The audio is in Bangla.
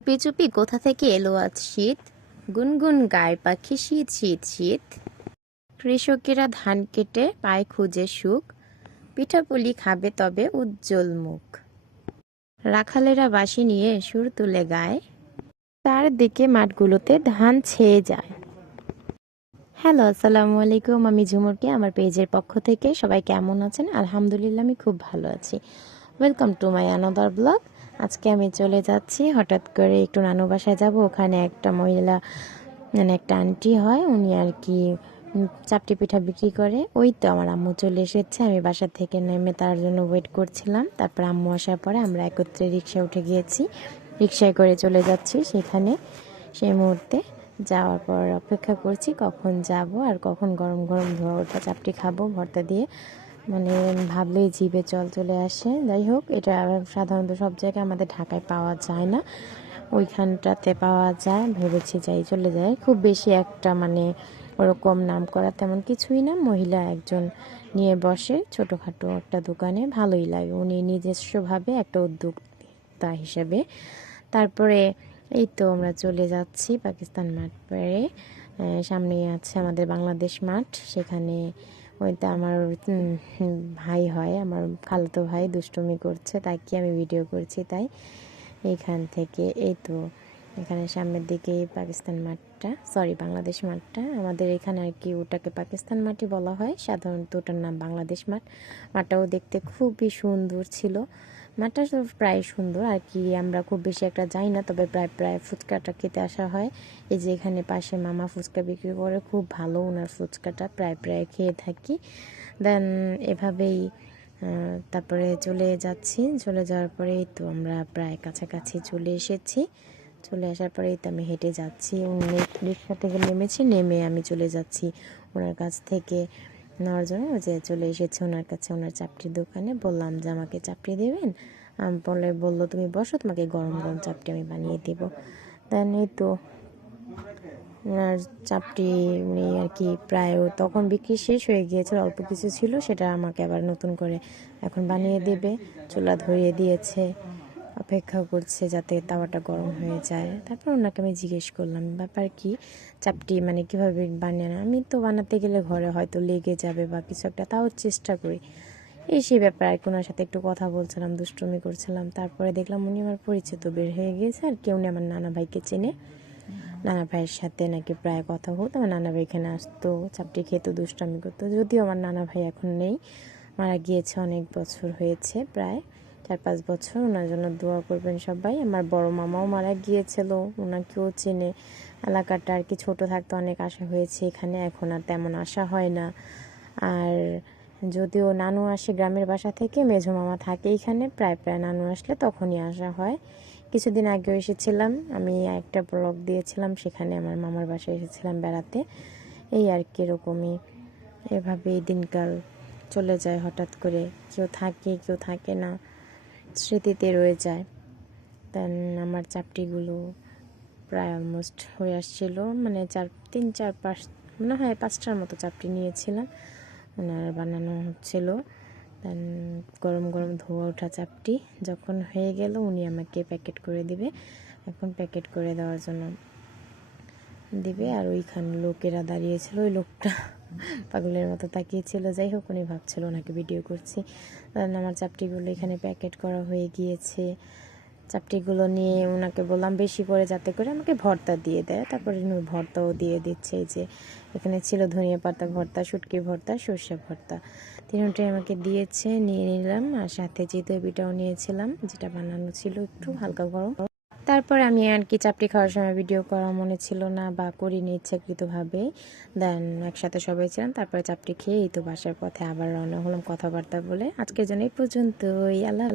চুপি চুপি কোথা থেকে এলো আজ শীত, গুনগুন গায় পাখি শীত শীত শীত। কৃষকেরা ধান কেটে পায় খুঁজে সুখ, পিঠাপুলি খাবে তবে উজ্জ্বল মুখ। রাখালেরা বাঁশি নিয়ে সুর তুলে গায়, চারদিকে মাঠগুলোতে ধান ছেয়ে যায়। হ্যালো, আসসালামু আলাইকুম। আমি ঝুমুরকে আমার পেজের পক্ষ থেকে সবাই কেমন আছেন? আলহামদুলিল্লাহ, আমি খুব ভালো আছি। Welcome to my another blog. আজকে আমি চলে যাচ্ছি, হঠাৎ করে একটু নানু বাসায় যাব। ওখানে একটা মহিলা, মানে একটা আন্টি হয়, উনি আর কি চাপটি পিঠা বিক্রি করে। ওই তো আমার আম্মু চলে এসেছে। আমি বাসা থেকে নেমে তার জন্য ওয়েট করছিলাম। তারপর আম্মু আসার পরে আমরা একত্রে রিক্সায় উঠে গিয়েছি, রিক্সায় করে চলে যাচ্ছি সেখানে। সেই মুহূর্তে যাওয়ার পর অপেক্ষা করছি কখন যাব আর কখন গরম গরম ধোয়া ওঠা চাপটি খাবো ভর্তা দিয়ে। মানে ভাবলেই জিভে জল চলে আসে। যাই হোক, এটা সাধারণত সব জায়গায় আমাদের ঢাকায় পাওয়া যায় না, ওইখানটাতে পাওয়া যায়। ভেবেছি যাই, চলে যায়। খুব বেশি একটা মানে ওরকম নাম করা তেমন কিছুই না। মহিলা একজন নিয়ে বসে ছোটোখাটো একটা দোকানে, ভালোই লাগে। উনি নিজস্বভাবে একটা উদ্যোক্তা হিসেবে। তারপরে এই তো আমরা চলে যাচ্ছি পাকিস্তান মাঠ পেরে। সামনেই আছে আমাদের বাংলাদেশ মাঠ। সেখানে ওইটা আমার ভাই হয়, আমার খালাতো ভাই দুষ্টুমি করছে, তাই কি আমি ভিডিও করছি তাই। এইখান থেকে এই তো এখানে সামনের দিকে পাকিস্তান মাঠটা, সরি বাংলাদেশ মাঠটা। আমাদের এখানে আর কি ওটাকে পাকিস্তান মাঠই বলা হয়, সাধারণত ওটার নাম বাংলাদেশ মাঠ। মাঠটাও দেখতে খুবই সুন্দর ছিল। মাঠটা তো প্রায় সুন্দর আর কি। আমরা খুব বেশি একটা যাই না, তবে প্রায় প্রায় ফুচকাটা খেতে আসা হয়। এই যে এখানে পাশে মামা ফুচকা বিক্রি করে, খুব ভালো ওনার ফুচকাটা, প্রায় প্রায় খেয়ে থাকি। দেন এভাবেই তারপরে চলে যাচ্ছি। চলে যাওয়ার পরেই তো আমরা প্রায় কাছাকাছি চলে এসেছি। চলে আসার পরেই তো আমি হেঁটে যাচ্ছি। রিক্সা থেকে নেমেছি, নেমে আমি চলে যাচ্ছি ওনার কাছ থেকে নেওয়ার জন্য। যে চলে এসেছি ওনার কাছে, ওনার চাপটির দোকানে। বললাম যে আমাকে চাপটি দেবেন। বললো তুমি বসো, তোমাকে গরম গরম চাপটি আমি বানিয়ে দেবো। দেন এই তো ওনার চাপটি উনি আর কি প্রায় তখন বিক্রি শেষ হয়ে গিয়েছিল, অল্প কিছু ছিল, সেটা আমাকে আবার নতুন করে এখন বানিয়ে দেবে। চুলা ধরিয়ে দিয়েছে, অপেক্ষা করছে যাতে তাওয়াটা গরম হয়ে যায়। তারপর ওনাকে আমি জিজ্ঞেস করলাম ব্যাপার কি, চাপটি মানে কীভাবে বানিয়ে না। আমি তো বানাতে গেলে ঘরে হয়তো লেগে যাবে বা কিছু একটা, তাও চেষ্টা করি। এই সেই ব্যাপার আর কি। ওনার সাথে একটু কথা বলছিলাম, দুষ্টুমি করছিলাম। তারপরে দেখলাম উনি আমার পরিচিত বের হয়ে গিয়েছে আর কি। উনি আমার নানা ভাইকে চেনে, নানা ভাইয়ের সাথে নাকি প্রায় কথা হতো। আমার নানা ভাই এখানে আসতো, চাপটি খেতো, দুষ্টামি করতো। যদিও আমার নানা ভাই এখন নেই, মারা গিয়েছে, অনেক বছর হয়েছে, প্রায় 4-5 বছর। ওনার জন্য দোয়া করবেন সবাই। আমার বড় মামাও মারা গিয়েছিল, ওনাকেও চেনে। এলাকাটা আর কি ছোটো থাকতে অনেক আসা হয়েছে এখানে, এখন আর তেমন আসা হয় না। আর যদিও নানু আসে গ্রামের বাসা থেকে, মেঝো মামা থাকে এখানে, প্রায় প্রায় নানু আসলে তখনই আসা হয়। কিছুদিন আগেও এসেছিলাম, আমি একটা ব্লগ দিয়েছিলাম, সেখানে আমার মামার বাসায় এসেছিলাম বেড়াতে। এই আর কি, এরকমই এভাবেই দিনকাল চলে যায় হঠাৎ করে। কেউ থাকে কেউ থাকে না, স্মৃতিতে রয়ে যায়। দেন আমার চাপটিগুলো প্রায় অলমোস্ট হয়ে আসছিলো, মানে 3-4-5 মনে হয় 5টার মতো চাপটি নিয়েছিলাম, ওনার বানানো হচ্ছিলো। দেন গরম গরম ধোয়া ওঠা চাপটি যখন হয়ে গেল, উনি আমাকে প্যাকেট করে দিবে। এখন প্যাকেট করে দেওয়ার জন্য দিবে। আর ওইখানে লোকেরা দাঁড়িয়েছিল, ওই লোকটা পাগলের মতো তাকিয়েছিল। যাই হোক, উনি ভাবছিল ওনাকে ভিডিও করছি। কারণ আমার চাপটিগুলো এখানে প্যাকেট করা হয়ে গিয়েছে। চাপটিগুলো নিয়ে ওনাকে বললাম বেশি করে যাতে করে আমাকে ভর্তা দিয়ে দেয়। তারপরে উনি ভর্তাও দিয়ে দিচ্ছে। এই যে এখানে ছিল ধনিয়া পাতা ভর্তা, শুটকি ভর্তা, সর্ষে ভর্তা, তিনটাই আমাকে দিয়েছে। নিয়ে নিলাম, আর সাথে চিতই পিঠাও নিয়েছিলাম, যেটা বানানো ছিল একটু হালকা গরম। তারপর আমি আর কি চাপটি খাওয়ার সময় ভিডিও করা মনে ছিল না, বা করিনি ইচ্ছাকৃতভাবে। দেন একসাথে সবাই ছিলাম। তারপরে চাপটি খেয়ে এই তো বাসার পথে আবার রওনা হলাম কথাবার্তা বলে। আজকের জন্য এই পর্যন্তই। আল্লাহ।